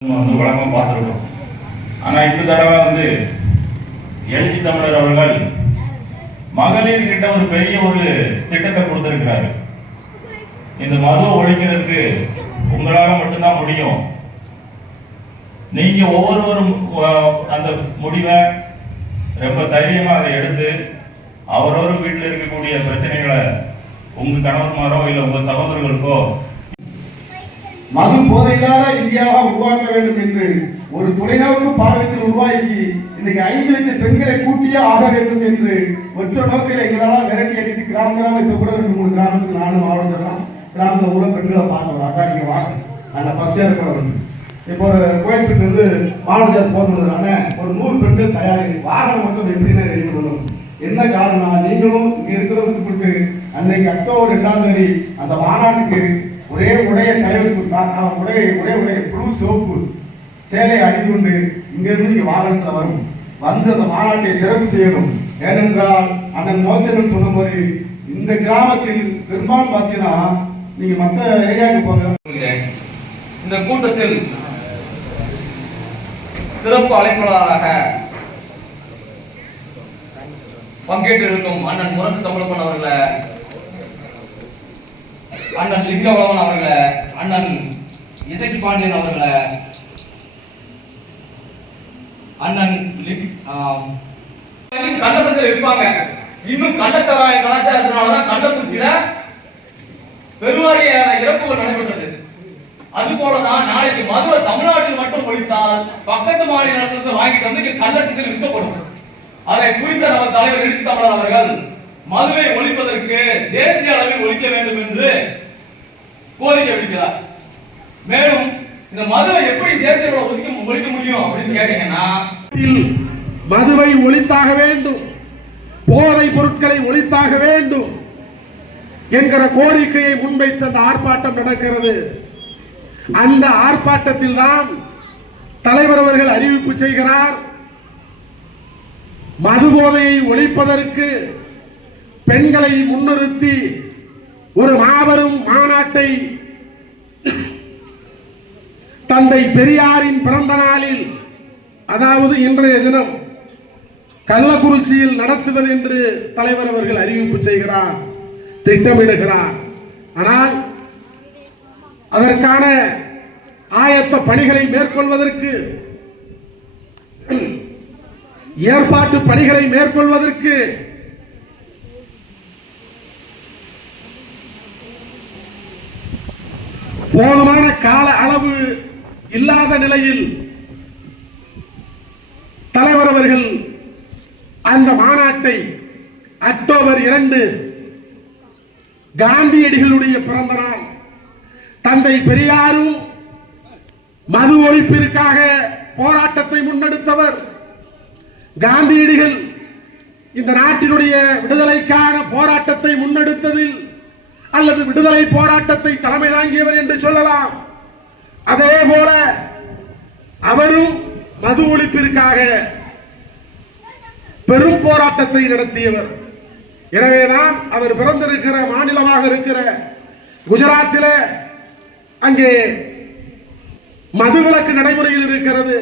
வழக்கம் பார்த்துருக்கோம். ஆனால் இந்த தடவை எழுச்சி தமிழர் அவர்கள் மகளிர் கிட்ட ஒரு பெரிய ஒரு திட்டத்தை கொடுத்திருக்கிறாரு. இந்த மதுவை ஒழிக்கிறதுக்கு உங்களால் மட்டும்தான் முடியும். நீங்க ஒவ்வொருவரும் அந்த முடிவை ரொம்ப தைரியமா அதை எடுத்து அவரவர் வீட்டில் இருக்கக்கூடிய பிரச்சனைகளை உங்க கணவன்மாரோ இல்லை உங்க சகோதரர்களுக்கோ மது போதையில்லாத இந்தியாவை உருவாக்க வேண்டும் என்று ஒரு தொலைநோக்கு பாடத்தில் உருவாக்கி இன்னைக்கு 5 லட்சம் பெண்களை கூட்டியே ஆக வேண்டும் என்று ஒற்ற நோக்கில் எங்களால் விரட்டி அடித்து கிராம இப்ப கூட 2-3 கிராமத்துக்கு நானும் மாவட்டம் கிராமத்தில் கூட பெண்களை பார்க்க வரோம். அக்கா நீங்க வாங்க, நாங்கள் பசியா இருக்கிறோம். இப்போ ஒரு கோயில்பட்டு மாவட்டத்தில் போகிறதுனால ஒரு 100 பெண்கள் தயாரி வாகனம் மட்டும் எப்படின்னா ரெடி பண்ணணும். என்ன காரணம், நீங்களும் இங்க இருக்கிறவங்களுக்கு அன்னைக்கு அக்டோபர் 2ஆம் தேதி அந்த மாநாட்டுக்கு ஒரே உடைய உடைய ப்ளூ சோப்பு சேலை அணிந்து கொண்டு இங்கிருந்து இங்கே வாகனத்தில் வரும் வந்து அந்த மாநாட்டை சிறப்பு செய்யணும். ஏனென்றால் அண்ணன் மோச்சனன் சொன்ன மாதிரி இந்த கிராமத்தில் பெரும்பாலும் பார்த்தீங்கன்னா நீங்க மற்ற ஏரியாவுக்கு போங்க. இந்த கூட்டத்தில் சிறப்பு அழைப்பாளராக பங்கேற்றிருக்கும் அண்ணன் முரசு தமிழப்பன் அவர்களை, அண்ணன் லிங்கவளவன் அவர்களை, அண்ணன் இசக்கி பாண்டியன் அவர்களை, அண்ணன் கள்ளத்தில் இருப்பாங்க. இன்னும் கள்ளச்சாராய கலாச்சாரத்தினாலதான் கள்ளக்குறிச்சியில பெருவாரியான இறப்புகள் நடைபெற்றது. அது போலதான் நாளைக்கு மதுரை தமிழ்நாட்டில் மட்டும் ஒழித்தால் பக்கத்து மாநிலத்திலிருந்து வாங்கிட்டு வந்து கள்ளச்சத்தில் விற்கப்படும். அதை குறித்த நம்ம தலைவர் எழுச்சி தமிழர் அவர்கள் மதுவை ஒழிப்பதற்கு தேசிய அளவில் ஒழிக்க வேண்டும் என்று கோரிக்கை விடுக்கிறார். மேலும் இந்த மதுவை எப்படி தேசிய அளவில் ஒழிக்க முடியும் அப்படின்னு கேட்டீங்கன்னா, மதுவை ஒழித்தாக வேண்டும், போதை பொருட்களை ஒழித்தாக வேண்டும் என்கிற கோரிக்கையை முன்வைத்து அந்த ஆர்ப்பாட்டம் நடக்கிறது. அந்த ஆர்ப்பாட்டத்தில் தான் தலைவர் அவர்கள் அறிவிப்பு செய்கிறார். மது போதையை ஒழிப்பதற்கு பெண்களை முன்னிறுத்தி ஒரு மாபெரும் மாநாட்டை தந்தை பெரியாரின் பிறந்த நாளில், அதாவது இன்றைய தினம் கள்ளக்குறிச்சியில் நடத்துவது என்று தலைவர் அவர்கள் அறிவிப்பு செய்கிறார், திட்டமிடுகிறார். ஆனால் அதற்கான ஆயத்த பணிகளை மேற்கொள்வதற்கு, ஏற்பாட்டு பணிகளை மேற்கொள்வதற்கு போதுமான கால அளவு இல்லாத நிலையில் தலைவர் அவர்கள் அந்த மாநாட்டை அக்டோபர் 2 காந்தியடிகளுடைய பிறந்த நாள், தந்தை பெரியாரும் மது ஒழிப்பிற்காக போராட்டத்தை முன்னெடுத்தவர். காந்தியடிகள் இந்த நாட்டினுடைய விடுதலைக்கான போராட்டத்தை முன்னெடுத்ததில் அல்லது விடுதலை போராட்டத்தை தலைமை தாங்கியவர் என்று சொல்லலாம். அதே போல அவரும் மது ஒழிப்பிற்காக பெரும் போராட்டத்தை நடத்தியவர். எனவேதான் அவர் பிறந்திருக்கிற மாநிலமாக இருக்கிற குஜராத்தில் அங்கே மதுவிலக்கு நடைமுறையில் இருக்கிறது.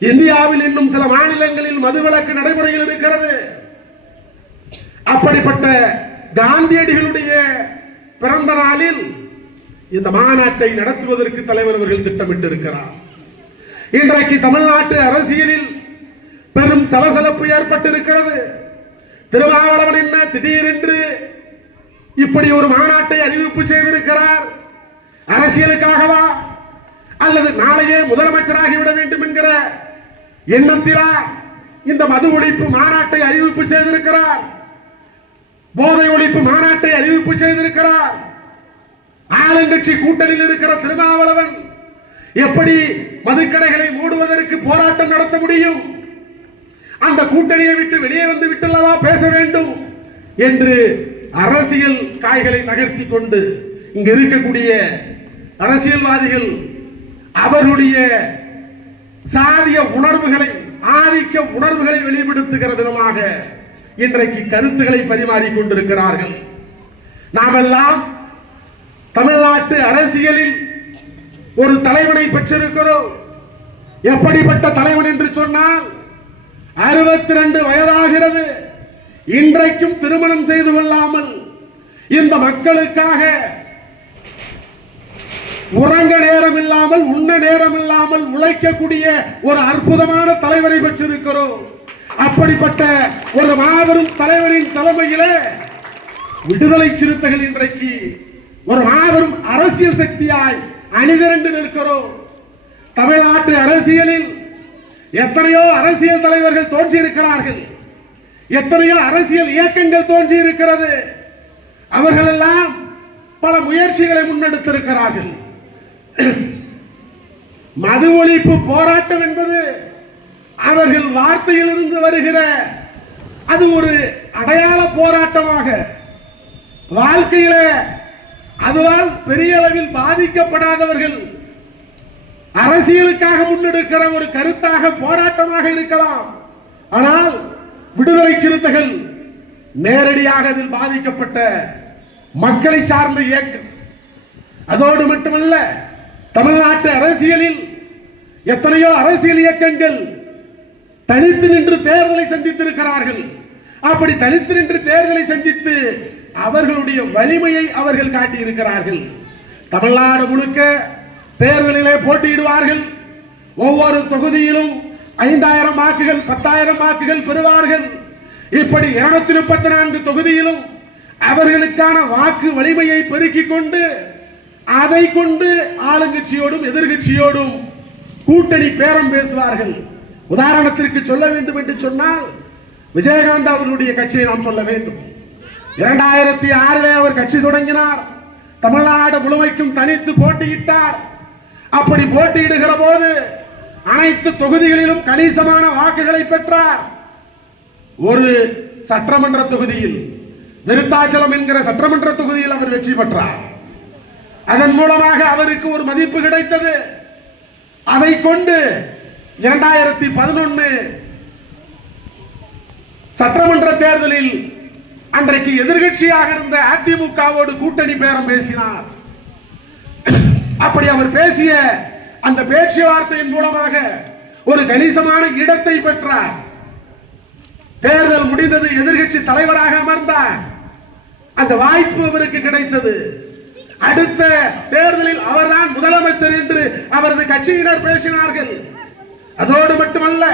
இந்தியாவில் இன்னும் சில மாநிலங்களில் மதுவிலக்கு நடைமுறையில் இருக்கிறது. அப்படிப்பட்ட காந்தியடிகளுடைய பிறந்த நாளில் இந்த மாநாட்டை நடத்துவதற்கு தலைவர் அவர்கள் திட்டமிட்டிருக்கிறார். இன்றைக்கு தமிழ்நாட்டு அரசியலில் பெரும் சலசலப்பு ஏற்பட்டிருக்கிறது. திருமாவளவன் என்ன திடீரென்று இப்படி ஒரு மாநாட்டை அறிவிப்பு செய்திருக்கிறார்? அரசியலுக்காகவா அல்லது நாளையே முதலமைச்சராகிவிட வேண்டும் என்கிற எண்ணத்திலா இந்த மது ஒழிப்பு மாநாட்டை அறிவிப்பு செய்திருக்கிறார்? போதை ஒழிப்பு மாநாட்டை அறிவிப்பு செய்திருக்கிறார். ஆளுங்கட்சி கூட்டணியில் இருக்கிற திருமாவளவன் எப்படி மதுக்கடைகளை மூடுவதற்கு போராட்டம் நடத்த முடியும்? அந்த கூட்டணியை விட்டு வெளியே வந்து விட்டல்லவா பேச வேண்டும் என்று அரசியல் காய்களை நகர்த்தி கொண்டு இங்க இருக்கக்கூடிய அரசியல்வாதிகள் அவர்களுடைய சாதிய உணர்வுகளை, ஆதிக்க உணர்வுகளை வெளிப்படுத்துகிற விதமாக இன்றைக்கு கருத்துக்களை பரிமாறிக் கொண்டிருக்கிறார்கள். நாமெல்லாம் தமிழ்நாட்டு அரசியலில் ஒரு தலைவனை பெற்றிருக்கிறோம். எப்படிப்பட்ட தலைவன் என்று சொன்னால் 62 வயதாகிறது. இன்றைக்கும் திருமணம் செய்து கொள்ளாமல் இந்த மக்களுக்காக உறங்க நேரம் இல்லாமல் உண்ண நேரம் இல்லாமல் உழைக்கக்கூடிய ஒரு அற்புதமான தலைவரை பெற்றிருக்கிறோம். அப்படிப்பட்ட ஒரு மாபெரும் தலைவரின் தலைமையிலே விடுதலை சிறுத்தைகள் இன்றைக்கு ஒரு மாபெரும் அரசியல் சக்தியாய் அணிதிரண்டு நிற்கிறோம். தமிழ்நாட்டு அரசியலில் எத்தனையோ அரசியல் தலைவர்கள் தோன்றியிருக்கிறார்கள், எத்தனையோ அரசியல் இயக்கங்கள் தோன்றி இருக்கிறது. அவர்கள் எல்லாம் பல முயற்சிகளை முன்னெடுத்திருக்கிறார்கள். மது ஒழிப்பு போராட்டம் என்பது அவர்கள் வார்த்தையில் இருந்து வருகிற அது ஒரு அடையாள போராட்டமாக வாழ்க்கையில அதுவால் பெரிய அளவில் பாதிக்கப்படாதவர்கள் அரசியலுக்காக முன்னெடுக்கிற ஒரு கருத்தாக போராட்டமாக இருக்கலாம். ஆனால் விடுதலை சிறுத்தைகள் நேரடியாக அதில் பாதிக்கப்பட்ட மக்களை சார்ந்த இயக்கம். அதோடு மட்டுமல்ல, தமிழ்நாட்டு அரசியலில் எத்தனையோ அரசியல் இயக்கங்கள் தனித்து நின்று தேர்தலை சந்தித்திருக்கிறார்கள். அப்படி தனித்து நின்று தேர்தலை சந்தித்து அவர்களுடைய வலிமையை அவர்கள் காட்டியிருக்கிறார்கள். தமிழ்நாடு முழுக்க தேர்தலிலே போட்டியிடுவார்கள். ஒவ்வொரு தொகுதியிலும் 5000 வாக்குகள் 10,000 வாக்குகள் பெறுவார்கள். இப்படி 234 தொகுதியிலும் அவர்களுக்கான வாக்கு வலிமையை பெருக்கிக் கொண்டு அதை கொண்டு ஆளுங்கட்சியோடும் எதிர்கட்சியோடும் கூட்டணி பேரம் பேசுவார்கள். உதாரணத்திற்கு சொல்ல வேண்டும் என்று சொன்னால் விஜயகாந்த் அவர்களுடைய கட்சியை நாம் சொல்ல வேண்டும். 2006 அவர் கட்சி தொடங்கினார். தமிழ்நாடு முழுமைக்கும் தனித்து போட்டியிட்டார். அப்படி போட்டியிடுகிற போது அனைத்து தொகுதிகளிலும் கணிசமான வாக்குகளை பெற்றார். ஒரு சட்டமன்ற தொகுதியில், விருத்தாச்சலம் என்கிற சட்டமன்ற தொகுதியில் அவர் வெற்றி பெற்றார். அதன் மூலமாக அவருக்கு ஒரு மதிப்பு கிடைத்தது. அதை கொண்டு 2011 சட்டமன்ற தேர்தலில் அன்றைக்கு எதிர்கட்சியாக இருந்த அதிமுகவோடு கூட்டணி பேரம் பேசினார். அப்படி அவர் பேசிய அந்த பேச்சுவார்த்தையின் மூலமாக ஒரு கணிசமான இடத்தை பெற்றார். தேர்தல் முடிந்தது, எதிர்கட்சி தலைவராக அமர்ந்தார். அந்த வாய்ப்பு அவருக்கு கிடைத்தது. அடுத்த தேர்தலில் அவர்தான் முதலமைச்சர் என்று அவரது கட்சியினர் பேசினார்கள். அதோடு மட்டுமல்ல,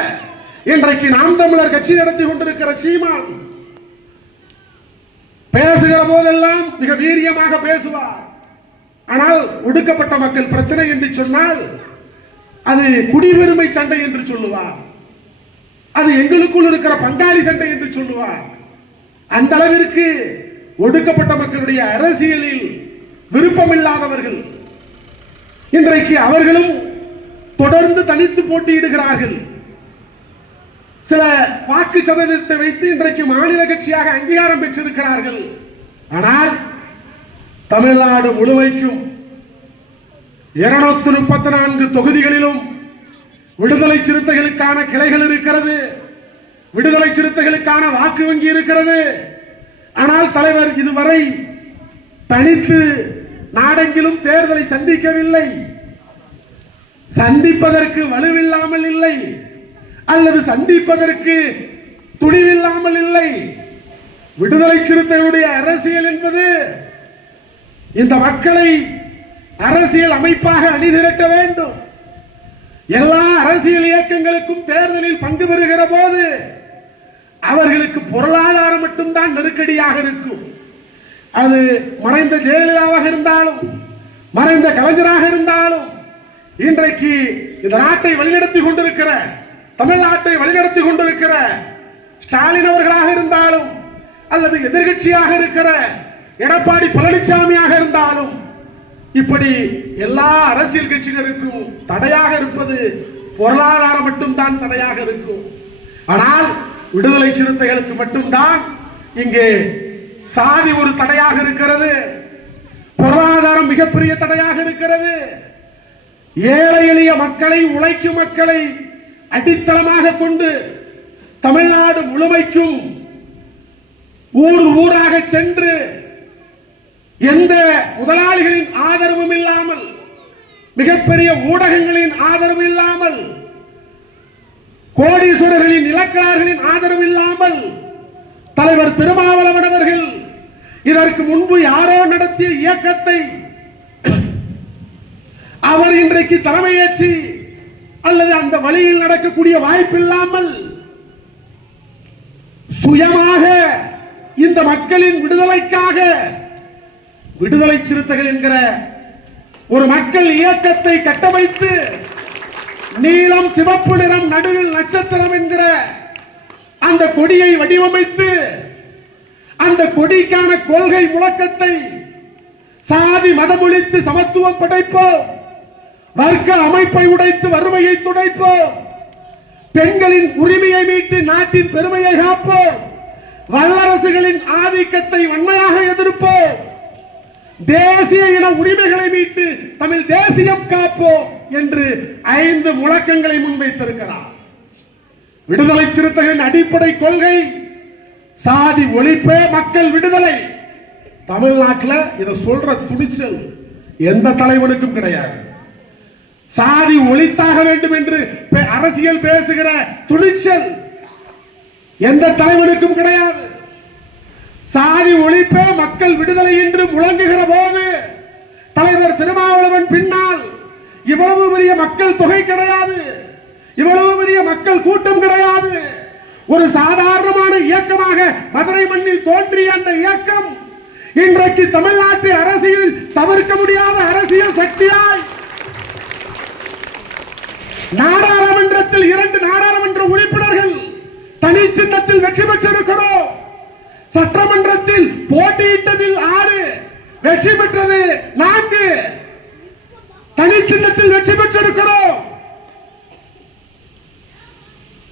இன்றைக்கு நாம் தமிழர் கட்சி நடத்தி கொண்டிருக்கிற சீமான் பேசுகிற போதெல்லாம் மிக வீரியமாக பேசுவார். ஆனால் ஒடுக்கப்பட்ட மக்கள் பிரச்சனை என்று சொன்னால் அது குடிபெருமை சண்டை என்று சொல்லுவார், அது எங்களுக்குள் இருக்கிற பங்காளி சண்டை என்று சொல்லுவார். அந்த அளவிற்கு ஒடுக்கப்பட்ட மக்களுடைய அரசியலில் விருப்பமில்லாதவர்கள். இன்றைக்கு அவர்களும் தொடர்ந்து தனித்து போட்டியிடுகிறார்கள். சில வாக்கு சதவீதத்தை வைத்து இன்றைக்கு மாநில கட்சியாக அங்கீகாரம் பெற்றிருக்கிறார்கள். ஆனால் தமிழ்நாடு முழுமைக்கும் 234 தொகுதிகளிலும் விடுதலை சிறுத்தைகளுக்கான கிளைகள் இருக்கிறது, விடுதலை சிறுத்தைகளுக்கான வாக்கு வங்கி இருக்கிறது. ஆனால் தலைவர் இதுவரை தனித்து நாடெங்கிலும் தேர்தலை சந்திக்கவில்லை, சந்திப்பதற்கு வலுவில்லாமல் இல்லை, அல்லது சந்திப்பதற்கு துணிவில்லாமல் இல்லை. விடுதலை சிறுத்தைகளுடைய அரசியல் என்பது இந்த மக்களை அரசியல் அமைப்பாக அணிதிரட்ட வேண்டும். எல்லா அரசியல் இயக்கங்களுக்கும் தேர்தலில் பங்கு பெறுகிற போது அவர்களுக்கு பொருளாதாரம் மட்டும்தான் நெருக்கடியாக இருக்கும். அது மறைந்த ஜெயலலிதாவாக இருந்தாலும் மறைந்த கலைஞராக இருந்தாலும் இன்றைக்கு இந்த நாட்டை வழிநடத்தி கொண்டிருக்கிற, தமிழ்நாட்டை வழிநடத்தி கொண்டிருக்கிற ஸ்டாலின் அவர்களாக இருந்தாலும் அல்லது எதிர்கட்சியாக இருக்கிற எடப்பாடி பழனிசாமியாக இருந்தாலும் இப்படி எல்லா அரசியல் கட்சிகளுக்கும் தடையாக இருப்பது பொருளாதாரம் மட்டும்தான் தடையாக இருக்கும். ஆனால் விடுதலை சிறுத்தைகளுக்கு மட்டும்தான் இங்கே சாதி ஒரு தடையாக இருக்கிறது, பொருளாதாரம் மிகப்பெரிய தடையாக இருக்கிறது. ஏழை எளிய மக்களை, உழைக்கும் மக்களை அடித்தளமாக கொண்டு தமிழ்நாடு முழுமைக்கும் ஊர் ஊராக சென்று எந்த முதலாளிகளின் ஆதரவும் இல்லாமல் மிகப்பெரிய ஊடகங்களின் ஆதரவு இல்லாமல், கோடீஸ்வரர்களின் இலக்கியர்களின் ஆதரவு இல்லாமல் தலைவர் திருமாவளவன் அவர்கள் இதற்கு முன்பு யாரோ நடத்திய இயக்கத்தை அவர் இன்றைக்கு தலைமையேற்றி அல்லது அந்த வழியில் நடக்கக்கூடிய வாய்ப்பில்லாமல் சுயமாக இந்த மக்களின் விடுதலைக்காக விடுதலை சிறுத்தைகள் என்கிற ஒரு மக்கள் இயக்கத்தை கட்டமைத்து நீலம் சிவப்பு நிறம் நடுவில் நட்சத்திரம் என்கிற அந்த கொடியை வடிவமைத்து அந்த கொடிக்கான கொள்கை முழக்கத்தை சாதி மதம் ஒழித்து சமத்துவம் படைப்போம், வர்க்க அமைப்பை உடைத்து வறுமையை துடைப்போம், பெண்களின் உரிமையை மீட்டு நாட்டின் பெருமையை காப்போம், வல்லரசுகளின் ஆதிக்கத்தை வன்மையாக எதிர்ப்போம், தேசிய இன உரிமைகளை மீட்டு தமிழ் தேசியம் காப்போம் என்று 5 முழக்கங்களை முன்வைத்திருக்கிறார். விடுதலை சிறுத்தைகளின் அடிப்படை கொள்கை சாதி ஒழிப்பே மக்கள் விடுதலை. தமிழ்நாட்டில் இதை சொல்ற துணிச்சல் எந்த தலைவனுக்கும் கிடையாது. சாதி ஒழித்தாக வேண்டும் என்று அரசியல் பேசுகிற துணிச்சல் எந்த தலைவனுக்கும் கிடையாது. சாதி ஒழிப்பே மக்கள் விடுதலை என்று முழங்குகிற போது தலைவர் திருமாவளவன் பின்னால் இவ்வளவு பெரிய மக்கள் தொகை கிடையாது, இவ்வளவு பெரிய மக்கள் கூட்டம் கிடையாது. ஒரு சாதாரணமான இயக்கமாக மதுரை மண்ணில் தோன்றிய அந்த இயக்கம் இன்றைக்கு தமிழ்நாட்டு அரசியல் தவிர்க்க முடியாத அரசியல் சக்தியாய் நாடாளுமன்றத்தில் 2 நாடாளுமன்ற உறுப்பினர்கள் தனி சின்னத்தில் வெற்றி பெற்றிருக்கிறோம். சட்டமன்றத்தில் போட்டியிட்டதில் 6, வெற்றி பெற்றது 4, தனி சின்னத்தில் வெற்றி பெற்றிருக்கிறோம்.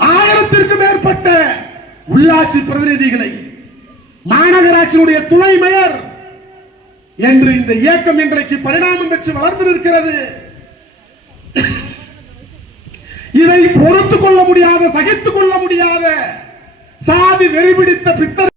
1000த்திற்கும் மேற்பட்ட உள்ளாட்சி பிரதிநிதிகளை, மாநகராட்சியுடைய துணை மேயர் என்று இந்த இயக்கம் இன்றைக்கு பரிணாமம் பெற்று வளர்ந்து நிற்கிறது. இதை பொறுத்துக் கொள்ள முடியாத, சகித்துக் கொள்ள முடியாத சாதி வெறி பிடித்த பித்தர்